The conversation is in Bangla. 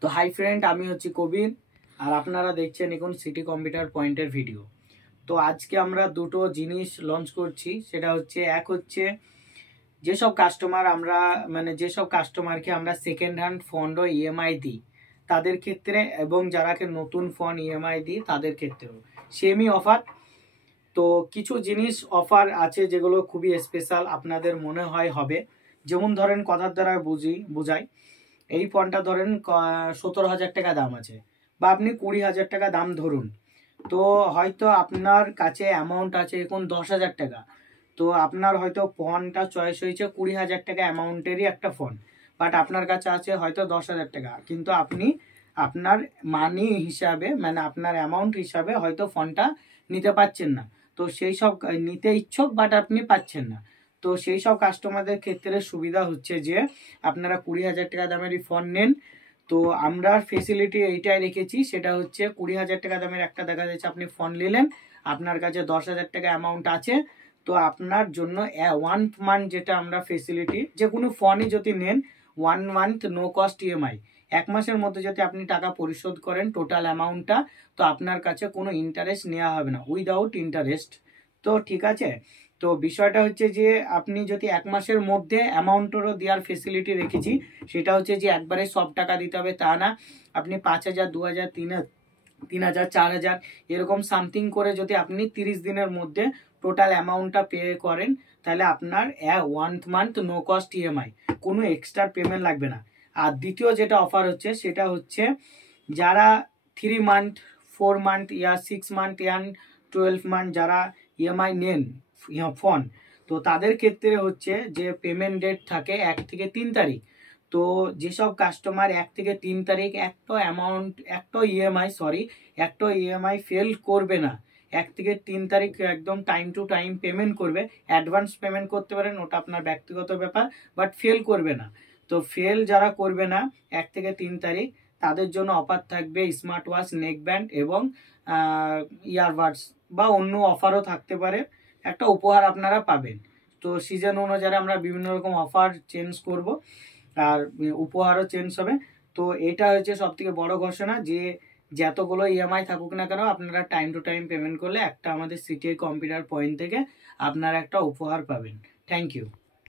তো হাই ফ্রেন্ড, আমি হচ্ছি কবির আর আপনারা দেখছেন এখন সিটি কম্পিউটার পয়েন্টের ভিডিও। তো আজকে আমরা দুটো জিনিস লঞ্চ করছি। সেটা হচ্ছে, এক হচ্ছে যেসব কাস্টমারকে আমরা সেকেন্ড হ্যান্ড ফোন ও ইএমআই দিই তাদের ক্ষেত্রে, এবং যারাকে নতুন ফোন ইএমআই দিই তাদের ক্ষেত্রেও সেমই অফার। তো কিছু জিনিস অফার আছে যেগুলো খুবই স্পেশাল, আপনাদের মনে হয় হবে। যেমন ধরেন, কথার দ্বারা বুঝাই, এই ফোনটা ধরেন 17,000 টাকা দাম আছে, বা আপনি 20,000 টাকা দাম ধরুন। তো হয়তো আপনার কাছে অ্যামাউন্ট আছে এখন 10,000 টাকা। তো আপনার হয়তো ফোনটা চয়েস হয়েছে 20,000 টাকা অ্যামাউন্টেরই একটা ফোন, বাট আপনার কাছে আছে হয়তো 10,000 টাকা, কিন্তু আপনি আপনার মানি হিসাবে, মানে আপনার অ্যামাউন্ট হিসাবে হয়তো ফোনটা নিতে পারছেন না। তো সেই সব নিতে ইচ্ছুক, বাট আপনি পাচ্ছেন না। তো সেই সব কাস্টমারদের ক্ষেত্রে সুবিধা হচ্ছে যে আপনারা 20,000 টাকা দামেরই ফোন নেন। তো আমরা ফেসিলিটি এইটাই রেখেছি, সেটা হচ্ছে 20,000 টাকা দামের একটা দেখা যাচ্ছে আপনি ফোন নিলেন, আপনার কাছে 10,000 টাকা অ্যামাউন্ট আছে। তো আপনার জন্য 1 মান্থ, যেটা আমরা ফেসিলিটি, যে কোনো ফোনই যদি নেন 1 মান্থ নো কস্ট ইএমআই, 1 মাসের মধ্যে যদি আপনি টাকা পরিশোধ করেন টোটাল অ্যামাউন্টটা, তো আপনার কাছে কোনো ইন্টারেস্ট নেওয়া হবে না, উইদাউট ইন্টারেস্ট। তো ঠিক আছে। তো বিষয়টা হচ্ছে যে আপনি যদি 1 মাসের মধ্যে অ্যামাউন্টেরও দেওয়ার ফেসিলিটি রেখেছি, সেটা হচ্ছে যে একবারে সব টাকা দিতে হবে তা না। আপনি 5,000, 2,000, 3,000, 4,000 এরকম সামথিং করে যদি আপনি 30 দিনের মধ্যে টোটাল অ্যামাউন্টটা পে করেন, তাহলে আপনার 1 মান্থ নো কস্ট ইএমআই, কোনো এক্সট্রা পেমেন্ট লাগবে না। আর দ্বিতীয় যেটা অফার হচ্ছে, সেটা হচ্ছে যারা 3 মান্থ, 4 মান্থ, 6 মান্থ, 12 মান্থ যারা ইএমআই নেন ফোন, তো তাদের ক্ষেত্রে হচ্ছে যে পেমেন্ট ডেট থাকে 1 থেকে 3 তারিখ। তো যেসব কাস্টমার 1 থেকে 3 তারিখ একটা ইএমআই ফেল করবে না, 1 থেকে 3 তারিখ একদম টাইম টু টাইম পেমেন্ট করবে, অ্যাডভান্স পেমেন্ট করতে পারেন, ওটা আপনার ব্যক্তিগত ব্যাপার, বাট ফেল করবে না। তো ফেল যারা করবে না 1 থেকে 3 তারিখ, তাদের জন্য অফার থাকবে স্মার্ট ওয়াচ, নেক ব্যান্ড এবং ইয়ারবাডস, বা অন্য অফারও থাকতে পারে, একটা উপহার আপনারা পাবেন। তো সিজন অনুযায়ী আমরা বিভিন্ন রকম অফার চেঞ্জ করব, আর উপহারও চেঞ্জ হবে। তো এটা হচ্ছে সব থেকে বড় ঘোষণা, যে যতগুলো ইএমআই থাকুক না কেন, আপনারা টাইম টু টাইম পেমেন্ট করলে একটা আমাদের সিটি কম্পিউটার পয়েন্ট থেকে আপনারা একটা উপহার পাবেন। Thank you.